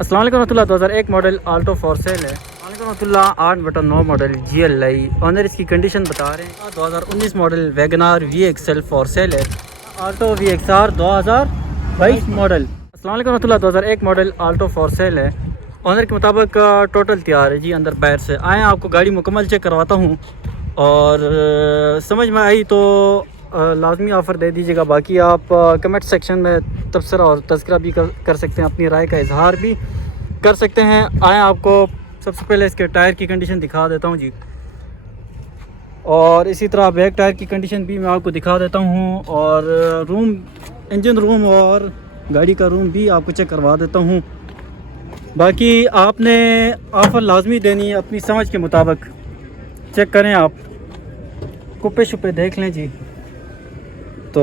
अस्सलाम वालेकुम रहमतुल्लाह। 2001 मॉडल आल्टो फॉर सेल है। रहमतुल्लाह 8/9 मॉडल GLI ऑनर इसकी कंडीशन बता रहे हैं। 2019 model WagonR VXL for sale है। Alto VXR 2022 model. अस्सलाम वालेकुम रहमतुल्लाह। 2001 मॉडल आल्टो फॉर सेल है। ऑनर के मुताबिक टोटल तैयार है जी, अंदर बाहर से आए। आपको गाड़ी मुकम्मल चेक करवाता हूँ और समझ में आई तो लाजमी ऑफ़र दे दीजिएगा। बाकी आप कमेंट सेक्शन में तबसरा और तज़किरा भी कर सकते हैं, अपनी राय का इजहार भी कर सकते हैं। आए आपको सबसे पहले इसके टायर की कंडीशन दिखा देता हूँ जी, और इसी तरह बैक टायर की कंडीशन भी मैं आपको दिखा देता हूँ, और रूम, इंजन रूम और गाड़ी का रूम भी आपको चेक करवा देता हूँ। बाकी आपने ऑफ़र लाजमी देनी है अपनी समझ के मुताबिक। चेक करें आप, कुप्पे शुप्पे देख लें जी। तो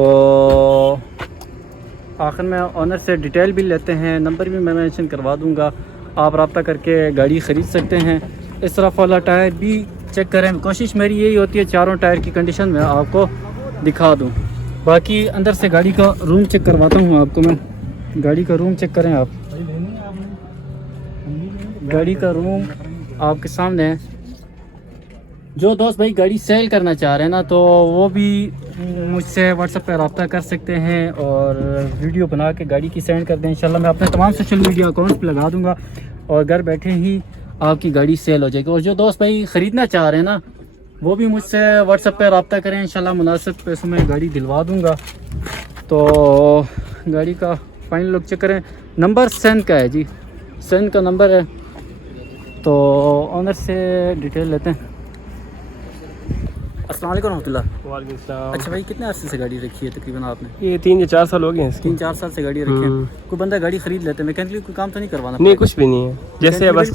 आखिर में ऑनर से डिटेल भी लेते हैं, नंबर भी मैं मेंशन करवा दूंगा, आप रब्ता करके गाड़ी ख़रीद सकते हैं। इस तरफ वाला टायर भी चेक करें। कोशिश मेरी यही होती है चारों टायर की कंडीशन में आपको दिखा दूं। बाकी अंदर से गाड़ी का रूम चेक करवाता हूं आपको मैं। गाड़ी का रूम चेक करें आप, गाड़ी का रूम आपके सामने है। जो दोस्त भाई गाड़ी सेल करना चाह रहे हैं ना, तो वो भी मुझसे व्हाट्सएप पर रब्ता कर सकते हैं और वीडियो बना के गाड़ी की सेंड कर दें। इंशाल्लाह मैं अपने तमाम सोशल मीडिया अकाउंट्स पे लगा दूंगा और घर बैठे ही आपकी गाड़ी सेल हो जाएगी। और जो दोस्त भाई ख़रीदना चाह रहे हैं ना, वो भी मुझसे व्हाट्सएप पर रब्ता करें, इंशाल्लाह मुनासिब पैसों में गाड़ी दिलवा दूँगा। तो गाड़ी का फाइनल लुक चेक करें। नंबर सेन का है जी, सेन का नंबर है। तो ऑनर से डिटेल लेते हैं। अस्सलाम वालेकुम रहमतुल्लाह। वालेकुम सलाम। अच्छा भाई, कितने अर्से से गाड़ी रखी है तकरीबन आपने? ये 3 या 4 साल हो गए हैं इसके। 3-4 साल से गाड़ी रखी है। कोई बंदा गाड़ी खरीद लेते हैं, मैकेनिकली कोई काम तो नहीं करवाना? नहीं, कुछ भी नहीं है, जैसे बस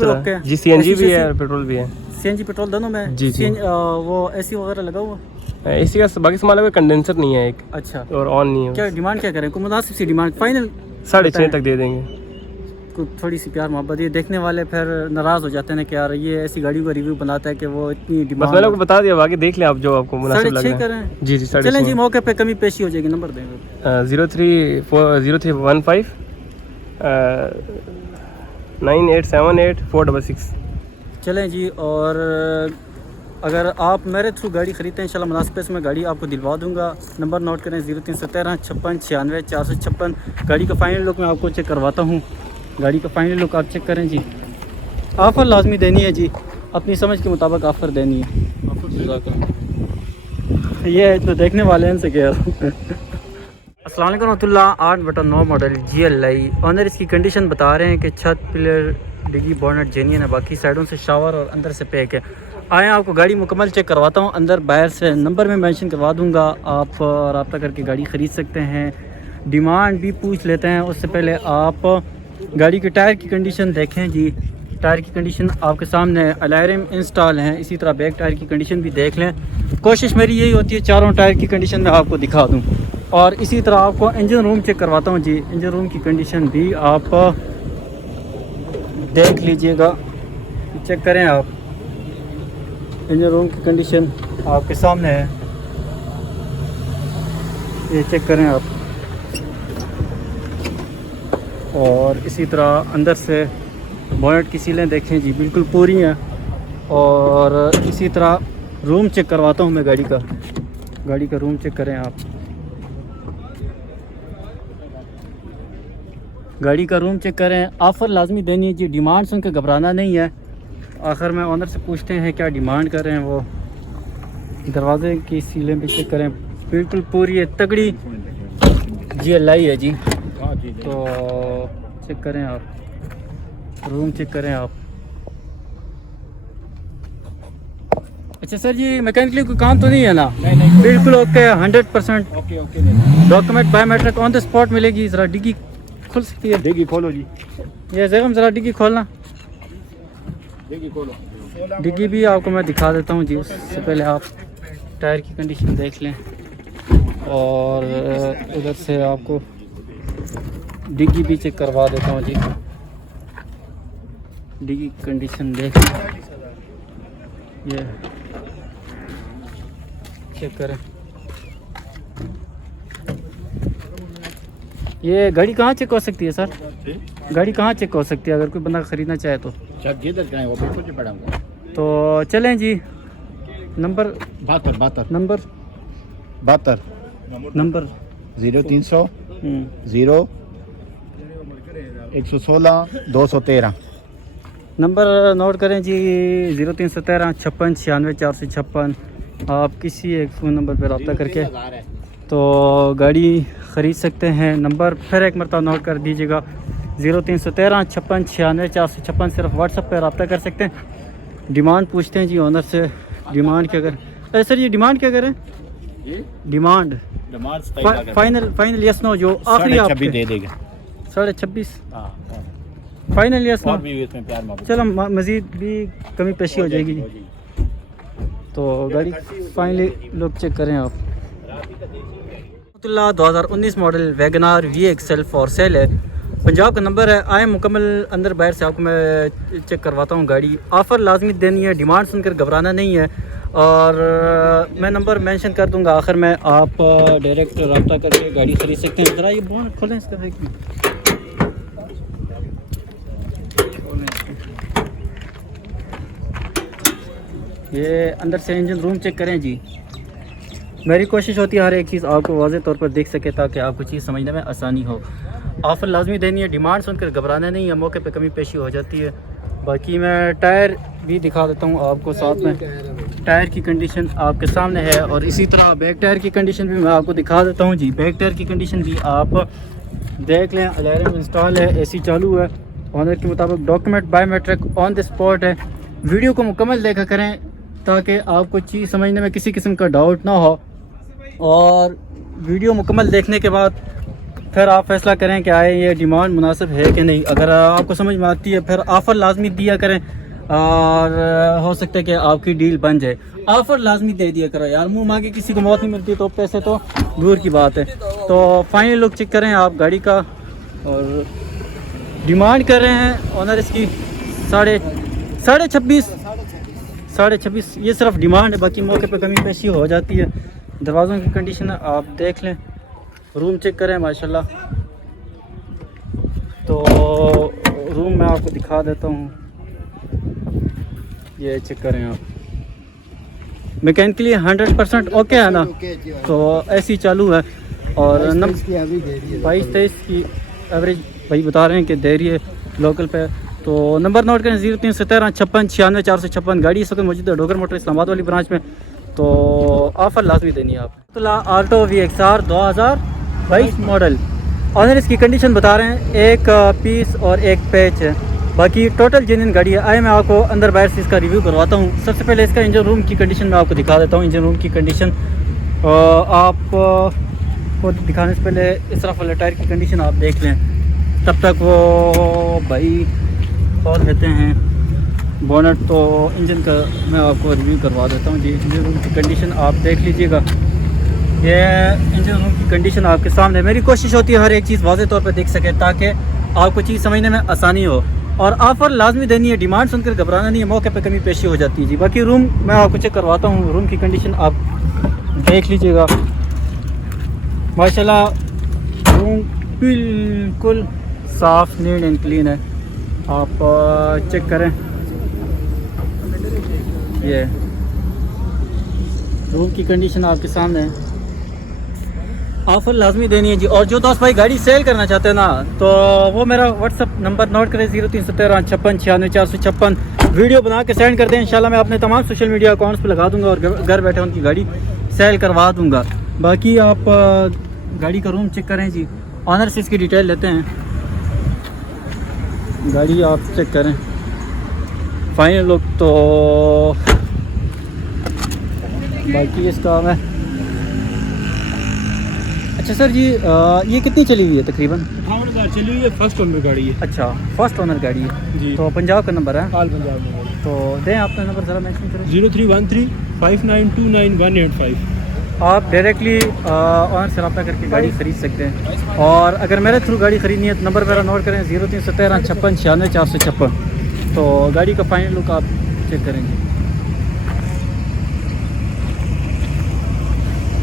जी CNG भी है और पेट्रोल भी है। CNG पेट्रोल दोनों में जी जी। वो AC वगैरह लगा हुआ? AC का बाकी सामान लगा, कंडेंसर नहीं है एक, अच्छा, और ऑन नहीं है। क्या डिमांड क्या करें? कोई मुनासिब सी डिमांड फाइनल 6.5 तक दे देंगे। को थोड़ी सी प्यार मोहब्बत। ये देखने वाले फिर नाराज़ हो जाते हैं कि यार ये ऐसी गाड़ी का रिव्यू बनाता है कि वो इतनी बस डिमांड। मैंने आपको बता दिया, बाकी देख लें आप जो आपको मुनासिब लग 6.5 रहा है। करें? जी जी, चलें जी, मौके पे कमी पेशी हो जाएगी। नंबर देंगे 0315 9878 466। चलें जी। और अगर आप मेरे थ्रू गाड़ी ख़रीदते हैं, इंशाल्लाह मुनासिब पैसे में गाड़ी आपको दिलवा दूंगा। नंबर नोट करें 0317 56 96 456। गाड़ी का फाइनल लुक मैं आपको चेक करवाता हूँ। गाड़ी का फाइनल लुक आप चेक करें जी। ऑफ़र लाजमी देनी है जी, अपनी समझ के मुताबिक ऑफ़र देनी है। ये तो देखने वाले हैं, इनसे कह रहा हूँ। अस्सलाम वालेकुम रहमतुल्लाह। 8/9 मॉडल GLI ऑनर इसकी कंडीशन बता रहे हैं कि छत, पिलर, डिग्गी, बोनट जेन्युइन है, बाकी साइडों से शावर और अंदर से पैक है। आए आपको गाड़ी मुकम्मल चेक करवाता हूँ अंदर बाहर से। नंबर में मेंशन करवा दूँगा, आप रब्ता करके गाड़ी ख़रीद सकते हैं। डिमांड भी पूछ लेते हैं। उससे पहले आप गाड़ी के टायर की कंडीशन देखें जी। टायर की कंडीशन आपके सामने, अलार्म इंस्टॉल हैं। इसी तरह बैक टायर की कंडीशन भी देख लें। कोशिश मेरी यही होती है चारों टायर की कंडीशन में आपको दिखा दूँ। और इसी तरह आपको इंजन रूम चेक करवाता हूँ जी। इंजन रूम की कंडीशन भी आप देख लीजिएगा, चेक करें आप। इंजन रूम की कंडीशन आपके सामने है, ये चेक करें आप। और इसी तरह अंदर से बोनट की सीलें देखें जी, बिल्कुल पूरी हैं। और इसी तरह रूम चेक करवाता हूँ मैं गाड़ी का। गाड़ी का रूम चेक करें आप। गाड़ी का रूम चेक करें। ऑफ़र लाजमी देनी है जी, डिमांड सुन के घबराना नहीं है। आखिर में ऑनर से पूछते हैं क्या डिमांड कर रहे हैं वो। दरवाजे की सीलें भी चेक करें, बिल्कुल पूरी है, तगड़ी GLI है जी। तो चेक करें आप, रूम चेक करें आप। अच्छा सर जी, मैकेनिकली कोई काम तो नहीं है ना? नहीं, बिल्कुल okay, 100% okay. Document biometric on the spot मिलेगी। ज़रा डिग्गी खुल सकती है? डिग्गी खोलो जी। ये जैगम ज़रा डिग्गी खोलना, डिग्गी खोलो। डिग्गी भी आपको मैं दिखा देता हूँ जी। उससे पहले आप टायर की कंडीशन देख लें, और उधर से आपको डिग्गी भी चेक करवा देता हूँ जी। डिग्गी कंडीशन देख लें, ये चेक करें। ये गाड़ी कहाँ चेक हो सकती है सर? गाड़ी कहाँ चेक हो सकती है अगर कोई बंदा ख़रीदना चाहे तो? जब जिधर जाए वो बिल्कुल ही पड़ा हुआ। तो चलें जी। Number 72 number 0300 0 116 213। नंबर नोट करें जी 0313 56 96 456। आप किसी एक फ़ोन नंबर पर रब्ता करके तो गाड़ी ख़रीद सकते हैं। नंबर फिर एक मरतबा नोट कर दीजिएगा 0313 56 96 456। सिर्फ व्हाट्सएप पर रब्ता कर सकते हैं। डिमांड पूछते हैं जी ऑनर से। डिमांड क्या करें? अरे सर ये डिमांड क्या करें? डिमांड फाइनल यस नो जो आखिरी आप दे देगा 26.5 फाइनल यस नो। चलो मज़ीद भी कमी पेशी हो जाएगी। तो गाड़ी फाइनली लोग चेक करें आप। 2019 model WagonR VXL for sale है। पंजाब का नंबर है। आए मुकम्मल अंदर बाहर से आपको मैं चेक करवाता हूँ गाड़ी। ऑफ़र लाजमी देनी है, डिमांड सुनकर घबराना नहीं है। और मैं नंबर मेंशन कर दूंगा आखिर में, आप डायरेक्ट रब्ता करके गाड़ी खरीद सकते हैं। ज़रा ये बोनट खोलें इसका देख। ये अंदर से इंजन रूम चेक करें जी। मेरी कोशिश होती है हर एक चीज़ आपको वाज़े तौर पर देख सके ताकि आपको चीज़ समझने में आसानी हो। ऑफ़र लाजमी देनी है, डिमांड सुनकर घबराना नहीं है, मौके पे कमी पेशी हो जाती है। बाकी मैं टायर भी दिखा देता हूँ आपको साथ में। टायर की कंडीशन आपके सामने है और इसी तरह बैक टायर की कंडीशन भी मैं आपको दिखा देता हूँ जी। बैक टायर की कंडीशन भी आप देख लें। अलार्म इंस्टॉल है, AC चालू है, ऑनर के मुताबिक document biometric on the spot है। वीडियो को मुकम्मल देखा करें ताकि आपको चीज़ समझने में किसी किस्म का डाउट ना हो। और वीडियो मुकम्मल देखने के बाद फिर आप फैसला करें कि आए ये डिमांड मुनासिब है कि नहीं। अगर आपको समझ में आती है फिर ऑफ़र लाजमी दिया करें और हो सकता है कि आपकी डील बन जाए। ऑफ़र लाजमी दे दिया करो यार, मुंह मांगे किसी को मौत नहीं मिलती, तो पैसे तो दूर की बात है। तो फाइनल लुक चेक करें आप गाड़ी का। और डिमांड कर रहे हैं ऑनर इसकी 26.5। ये सिर्फ डिमांड है, बाकी मौके पे कमी पेशी हो जाती है। दरवाज़ों की कंडीशन आप देख लें, रूम चेक करें माशाल्लाह। तो रूम मैं आपको दिखा देता हूँ, ये चेक करें आप। मैकेनिकली 100% ओके है ना? तो ऐसी चालू है। और 22-23 की एवरेज भाई बता रहे हैं कि दे रही है लोकल पे। तो नंबर नोट करें 0313 56 96 456। गाड़ी इस वक्त मौजूद है डोगर मोटर इस्लामाबाद वाली ब्रांच में। तो ऑफ़र लाजमी देनी है आप। तो आल्टो VXR 2022 मॉडल। ऑनर इसकी कंडीशन बता रहे हैं, एक पीस और एक पैच है, बाकी टोटल जेन्युइन गाड़ी है। आए मैं आपको अंदर बाहर से इसका रिव्यू करवाता हूँ। सबसे पहले इसका इंजन रूम की कंडीशन मैं आपको दिखा देता हूँ। इंजन रूम की कंडीशन आपको दिखाने से पहले इस तरफ वाले टायर की कंडीशन आप देख लें। तब तक वो भाई खोल लेते हैं बोनट। तो इंजन का मैं आपको रिव्यू करवा देता हूँ जी। इंजन रूम की कंडीशन आप देख लीजिएगा। ये इंजन रूम की कंडीशन आपके सामने। मेरी कोशिश होती है हर एक चीज़ वाज़े तौर पे देख सके ताकि आपको चीज़ समझने में आसानी हो। और ऑफ़र लाजमी देनी है, डिमांड सुनकर घबराना नहीं है, मौके पे कमी पेशी हो जाती है जी। बाकी रूम मैं आपको चेक करवाता हूँ। रूम की कंडीशन आप देख लीजिएगा माशाल्लाह। रूम बिल्कुल साफ़ नीट एंड क्लीन है। आप चेक करें, ये रूम की कंडीशन आपके सामने है। ऑफ़र लाजमी देनी है जी। और जो दोस्त भाई गाड़ी सेल करना चाहते हैं ना, तो वो मेरा व्हाट्सअप नंबर नोट करें 0313 56 96 456। वीडियो बना के सेंड कर दें। इंशाल्लाह मैं अपने तमाम सोशल मीडिया अकाउंट्स पे लगा दूंगा और घर बैठे उनकी गाड़ी सेल करवा दूंगा। बाकी आप गाड़ी का रूम चेक करें जी। ऑनर से इसकी डिटेल लेते हैं। गाड़ी आप चेक करें फाइनल लुक। तो बाकी इसका मैं अच्छा सर जी, ये कितनी चली हुई है तकरीबन? 58,000 चली हुई है। फर्स्ट ओनर गाड़ी है। अच्छा फर्स्ट ओनर गाड़ी है जी। तो पंजाब का नंबर है? हाल पंजाब में। तो दें आपका नंबर ज़रा मेंशन करें। 0313 5929 185। आप डायरेक्टली ऑनर से रब्ता करके गाड़ी ख़रीद सकते हैं। और अगर मेरे थ्रू गाड़ी ख़रीदनी है तो नंबर मेरा नोट करें 0313 56 96 456। तो गाड़ी का फाइनल लुक आप चेक करेंगे।